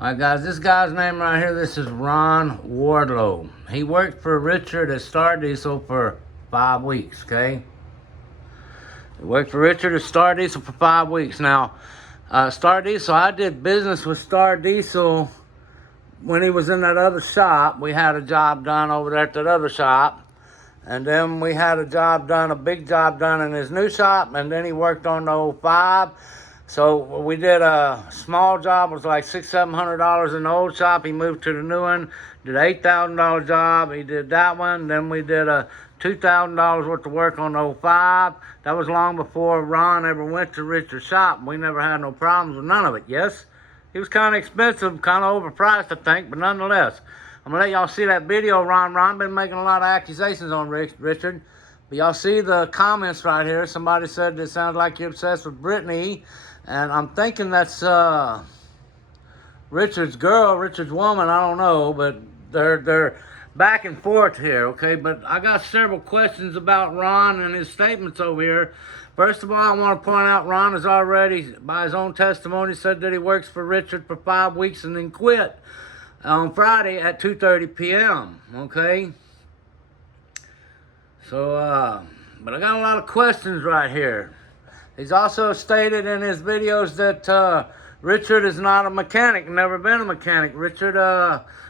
Alright guys, this guy's name right here, this is Ron Wardlow. He worked for Richard at Star Diesel for 5 weeks, okay? He worked for Richard at Star Diesel for 5 weeks. Now, Star Diesel, I did business with Star Diesel when he was in that other shop. We had a job done over there at that other shop. And then we had a job done, a big job done in his new shop. And then he worked on the 05. So we did a small job, it was like $600-700 in the old shop. He moved to the new one, did an $8,000 job. He did that one. Then we did a $2,000 worth of work on the 05. That was long before Ron ever went to Richard's shop. We never had no problems with none of it. Yes, he was kind of expensive, kind of overpriced, I think, but nonetheless. I'm going to let y'all see that video. Ron been making a lot of accusations on Richard. But y'all see the comments right here. Somebody said it sounds like you're obsessed with Brittany. And I'm thinking that's Richard's girl, Richard's woman, I don't know, but they're back and forth here, okay? But I got several questions about Ron and his statements over here. First of all, I want to point out Ron has already, by his own testimony, said that he works for Richard for 5 weeks and then quit on Friday at 2:30 p.m., okay? So, but I got a lot of questions right here. He's also stated in his videos that Richard is not a mechanic, never been a mechanic. Richard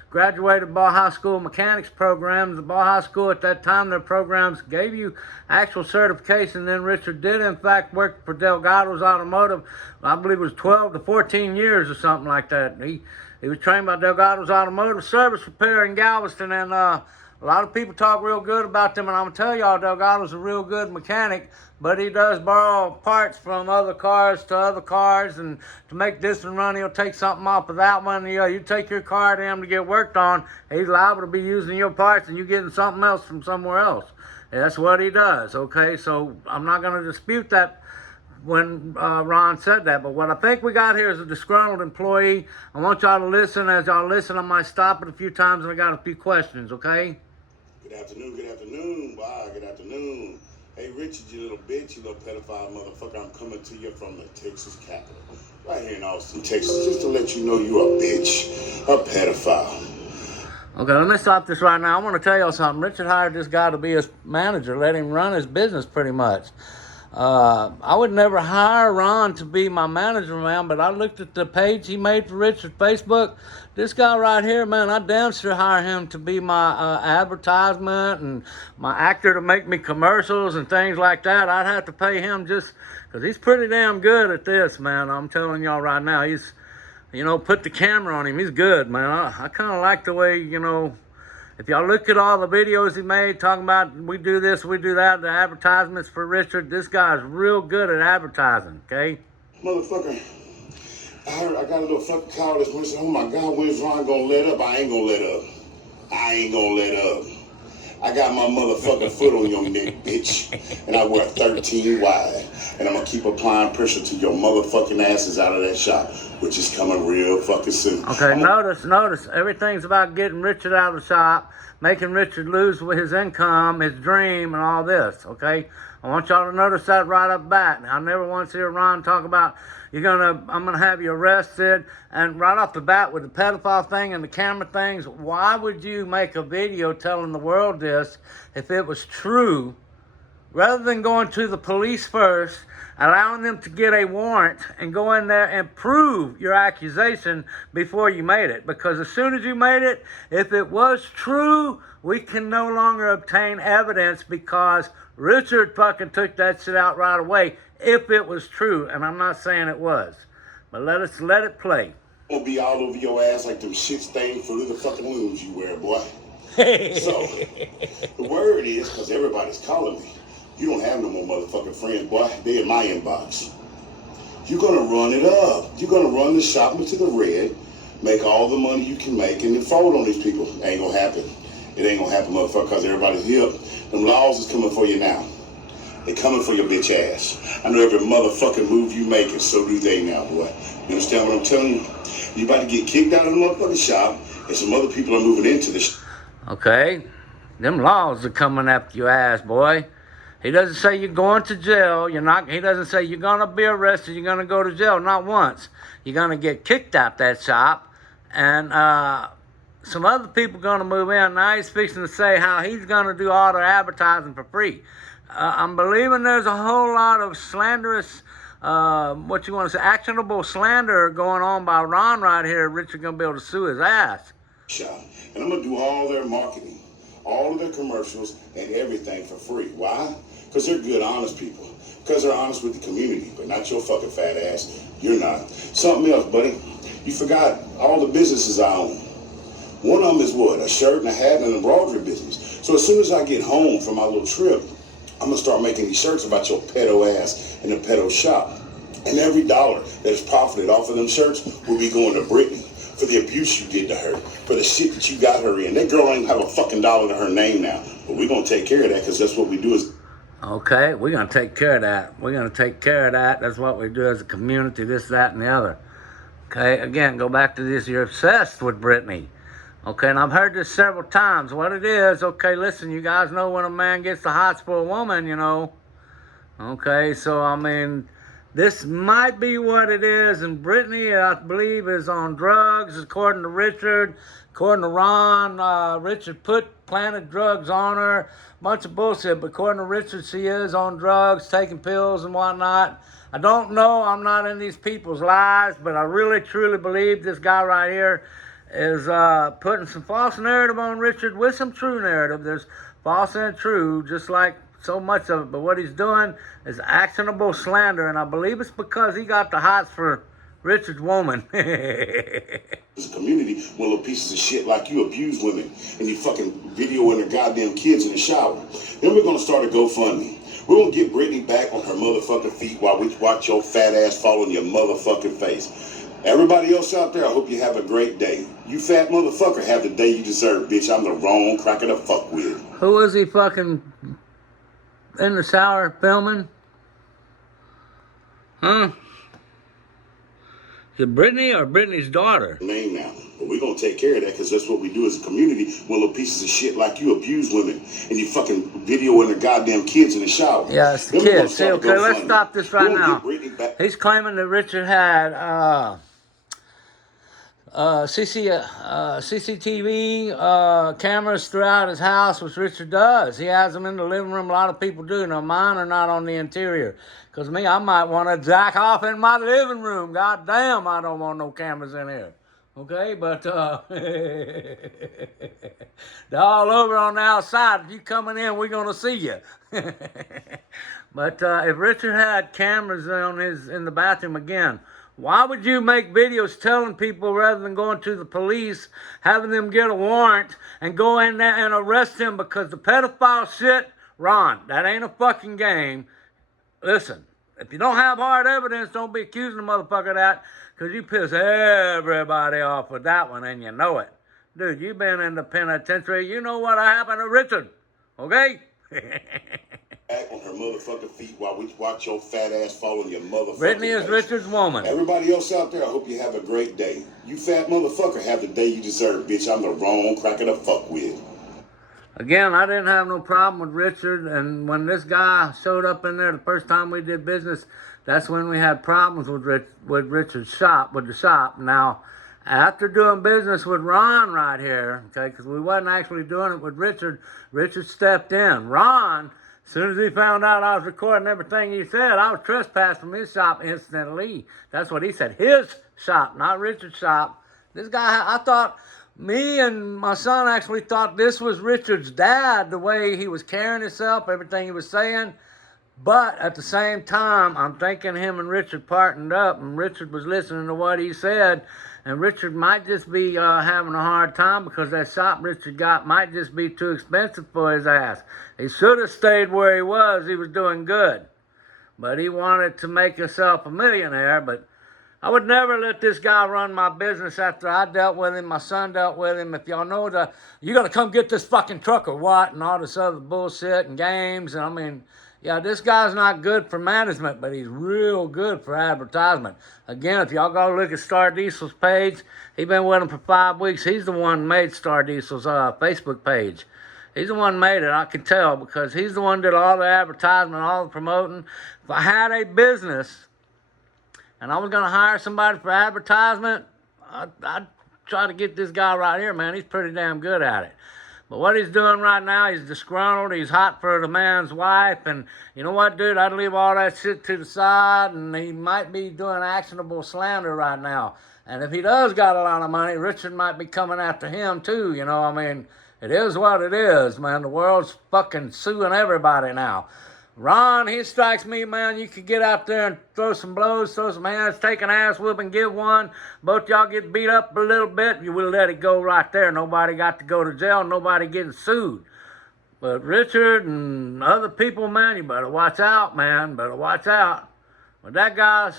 graduated Ball High School mechanics programs. The Ball High School at that time, their programs gave you actual certification. Then Richard did, in fact, work for Delgado's Automotive. I believe it was 12 to 14 years or something like that. He was trained by Delgado's Automotive Service Repair in Galveston, and a lot of people talk real good about them, and I'm going to tell y'all, Delgado's a real good mechanic, but he does borrow parts from other cars to other cars, and to make this one run, he'll take something off of that one. You take your car to him to get worked on, he's liable to be using your parts, and you getting something else from somewhere else. And that's what he does, okay? So I'm not going to dispute that when Ron said that, but what I think we got here is a disgruntled employee. I want y'all to listen. As y'all listen, I might stop it a few times, and I got a few questions, okay? Good afternoon, bye, good afternoon. Hey, Richard, you little bitch, you little pedophile motherfucker, I'm coming to you from the Texas capital, right here in Austin, Texas, just to let you know you're a bitch, a pedophile. Okay, let me stop this right now. I want to tell y'all something. Richard hired this guy to be his manager, let him run his business pretty much. I would never hire Ron to be my manager, man, but I looked at the page he made for Richard Facebook. This guy right here, man, I damn sure hire him to be my advertisement and my actor to make me commercials and things like that. I'd have to pay him just because he's pretty damn good at this, man. I'm telling y'all right now, he's, put the camera on him. He's good, man. I kind of like the way, if y'all look at all the videos he made talking about we do this, we do that, the advertisements for Richard, this guy's real good at advertising, okay? Motherfucker, I got a little fucking call this morning. Oh my God, when's Ron gonna let up? I ain't gonna let up. I ain't gonna let up. I got my motherfucking foot on your neck, bitch. And I wear 13 wide. And I'm gonna keep applying pressure to your motherfucking asses out of that shop, which is coming real fucking soon. Okay, notice, everything's about getting Richard out of the shop, making Richard lose his income, his dream, and all this, okay? I want y'all to notice that right up back. I never once hear Ron talk about, I'm gonna have you arrested, and right off the bat with the pedophile thing and the camera things, why would you make a video telling the world this if it was true, rather than going to the police first, allowing them to get a warrant and go in there and prove your accusation before you made it? Because as soon as you made it, if it was true, we can no longer obtain evidence because Richard fucking took that shit out right away if it was true. And I'm not saying it was, but let it play. Gonna be all over your ass like them shit stained for the fucking loons you wear, boy. So, the word is, because everybody's calling me, you don't have no more motherfucking friends, boy. They in my inbox. You're gonna run it up. You're gonna run the shop into the red, make all the money you can make, and then fold on these people. Ain't gonna happen. It ain't gonna happen, motherfucker, because everybody's here. Them laws is coming for you now. They coming for your bitch ass. I know every motherfucking move you make, and so do they now, boy. You understand what I'm telling you? You about to get kicked out of the motherfucking shop, and some other people are moving into the Okay, them laws are coming after your ass, boy. He doesn't say you're going to jail. He doesn't say you're going to be arrested. You're going to go to jail. Not once. You're going to get kicked out that shop. And some other people going to move in. Now he's fixing to say how he's going to do all their advertising for free. I'm believing there's a whole lot of slanderous, actionable slander going on by Ron right here. Richard going to be able to sue his ass. And I'm going to do all their marketing, all of their commercials, and everything for free. Why? Because they're good, honest people. Because they're honest with the community, but not your fucking fat ass. You're not. Something else, buddy. You forgot all the businesses I own. One of them is what? A shirt and a hat and an embroidery business. So as soon as I get home from my little trip, I'm going to start making these shirts about your pedo ass in the pedo shop. And every dollar that is profited off of them shirts will be going to Brittany for the abuse you did to her, for the shit that you got her in. That girl ain't have a fucking dollar to her name now. But we're going to take care of that because that's what we do as... Okay, we're going to take care of that. We're going to take care of that. That's what we do as a community, this, that, and the other. Okay, again, go back to this. You're obsessed with Brittany. Okay, and I've heard this several times. What it is, okay, listen, you guys know when a man gets the hots for a woman, you know. Okay, so, I mean, this might be what it is. And Brittany, I believe, is on drugs, according to Richard. According to Ron, Richard planted drugs on her. Bunch of bullshit, but according to Richard, she is on drugs, taking pills and whatnot. I don't know. I'm not in these people's lives, but I really, truly believe this guy right here is putting some false narrative on Richard with some true narrative. There's false and true, just like so much of it. But what he's doing is actionable slander, and I believe it's because he got the hots for Richard's woman. As a community, when little pieces of shit like you abuse women and you fucking videoing their goddamn kids in the shower. Then we're going to start a GoFundMe. We're going to get Brittany back on her motherfucking feet while we watch your fat ass fall on your motherfucking face. Everybody else out there, I hope you have a great day. You fat motherfucker have the day you deserve, bitch. I'm the wrong cracker to fuck with. Who is he fucking in the shower filming? Huh? Is it Brittany or Brittany's daughter? Name now. But we're going to take care of that because that's what we do as a community when little pieces of shit like you abuse women and you fucking videoing their goddamn kids in the shower. Yeah, it's the kids. See, okay, let's stop this right now. He's claiming that Richard had CCTV cameras throughout his house, which Richard does. He has them in the living room. A lot of people do. Now, mine are not on the interior. Because me, I might want to jack off in my living room. God damn, I don't want no cameras in here. Okay, but they're all over on the outside. If you coming in, we're going to see you. But if Richard had cameras in the bathroom again, why would you make videos telling people rather than going to the police, having them get a warrant and go in there and arrest him? Because the pedophile shit, Ron, that ain't a fucking game. Listen, if you don't have hard evidence, don't be accusing the motherfucker of that, because you piss everybody off with that one, and you know it. Dude, you've been in the penitentiary. You know what happened to Richard, okay? Back on her motherfucking feet while we watch your fat ass fall on your motherfucking Brittany is face. Richard's woman. Everybody else out there, I hope you have a great day. You fat motherfucker have the day you deserve, bitch. I'm the wrong cracker to fuck with. Again, I didn't have no problem with Richard, and when this guy showed up in there the first time we did business, that's when we had problems with Richard's shop, with the shop. Now, after doing business with Ron right here, okay, because we wasn't actually doing it with Richard, Richard stepped in. Ron, as soon as he found out I was recording everything he said, I was trespassed from his shop instantly. That's what he said. His shop, not Richard's shop. This guy, I thought... Me and my son actually thought this was Richard's dad, the way he was carrying himself, everything he was saying. But at the same time, I'm thinking him and Richard partnered up, and Richard was listening to what he said. And Richard might just be having a hard time because that shop Richard got might just be too expensive for his ass. He should have stayed where he was. He was doing good. But he wanted to make himself a millionaire, but... I would never let this guy run my business after I dealt with him, my son dealt with him. If y'all know you got to come get this fucking truck or what, and all this other bullshit and games. And I mean, yeah, this guy's not good for management, but he's real good for advertisement. Again, if y'all go look at Star Diesel's page, he's been with him for 5 weeks. He's the one who made Star Diesel's Facebook page. He's the one who made it, I can tell, because he's the one who did all the advertisement, all the promoting. If I had a business... and I was going to hire somebody for advertisement, I'd try to get this guy right here, man. He's pretty damn good at it. But what he's doing right now, he's disgruntled. He's hot for the man's wife. And you know what, dude? I'd leave all that shit to the side. And he might be doing actionable slander right now. And if he does got a lot of money, Richard might be coming after him too. You know, I mean, it is what it is, man. The world's fucking suing everybody now. Ron, he strikes me, man, you could get out there and throw some blows, throw some hands, take an ass whooping, give one. Both y'all get beat up a little bit, you will let it go right there. Nobody got to go to jail, nobody getting sued. But Richard and other people, man, you better watch out, man. Better watch out. But that, guys,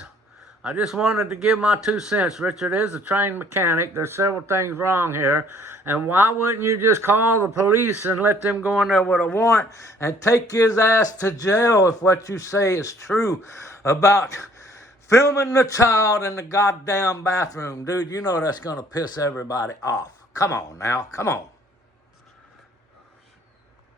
I just wanted to give my 2 cents. Richard is a trained mechanic. There's several things wrong here. And why wouldn't you just call the police and let them go in there with a warrant and take his ass to jail if what you say is true about filming the child in the goddamn bathroom? Dude, you know that's going to piss everybody off. Come on now. Come on.